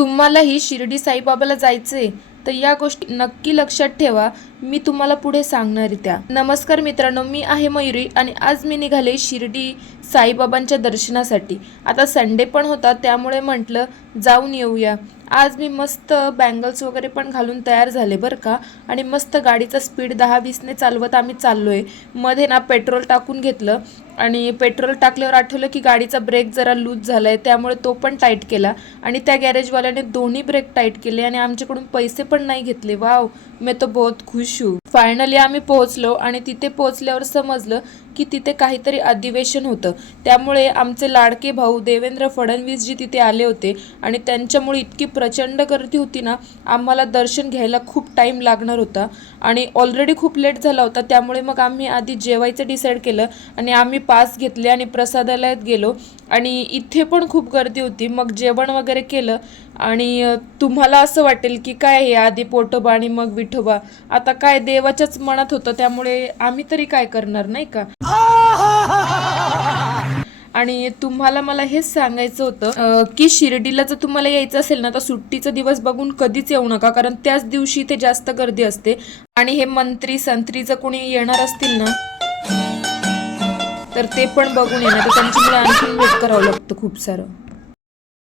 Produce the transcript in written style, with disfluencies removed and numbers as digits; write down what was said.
तुम्हालाही शिर्डी साईबाबाला जायचंय तर या गोष्टी नक्की लक्षात ठेवा, मी तुम्हाला पुढे सांगणार त्या। नमस्कार मित्रांनो, मी आहे मयुरी आणि आज मी निघाले शिर्डी साईबाबांच्या दर्शनासाठी। आता संडे पण होता त्यामुळे म्हटलं जाऊन येऊया। आज मी मस्त बँगल्स वगैरे पण घालून तयार झाले बरं का, आणि मस्त गाडीचा स्पीड 10-20 ने चालवत आम्ही चाललोय। मध्ये ना पेट्रोल टाकून घेतलं आणि पेट्रोल टाकल्यावर आठवलं की गाडीचा ब्रेक जरा लूज झालाय, त्यामुळे तो पण टाईट केला आणि त्या गॅरेजवाल्याने दोन्ही ब्रेक टाईट केले आणि आमच्याकडून पैसे पण नाही घेतले। वाव, मैं तो बहुत खुश हूँ। फायनली आम्ही पोहोचलो आणि तिथे पोहोचल्यावर समजलं की तिथे काहीतरी अधिवेशन होतं, त्यामुळे आमचे लाडके भाऊ देवेंद्र फडणवीस जी तिथे आले होते आणि त्यांच्यामुळे इतकी प्रचंड गर्दी होती ना, आम्हाला दर्शन घ्यायला खूप टाइम लागणार होता आणि ऑलरेडी खूप लेट झाला होता। त्यामुळे मग आम्ही आधी जेवायचं डिसाईड केलं आणि आम्ही पास घेतले आणि प्रसादालयात गेलो आणि इथे पण खूप गर्दी होती। मग जेवण वगैरे केलं आणि तुम्हाला असं वाटेल की काय हे आधी पोटोबा आणि मग विठोबा, आता काय देवाच्याच मनात होतं त्यामुळे आम्ही तरी काय करणार नाही का। आणि तुम्हाला मला हेच सांगायचं होतं की शिर्डीला जर तुम्हाला यायचं असेल ना तर सुट्टीचा दिवस बघून कधीच येऊ नका, कारण त्याच दिवशी इथे जास्त गर्दी असते आणि हे मंत्री संत्री जर कोणी येणार असतील ना तर ते पण बघून येणार, तर त्यांच्यामुळे आणखी वेट करावं लागतं खूप सारं।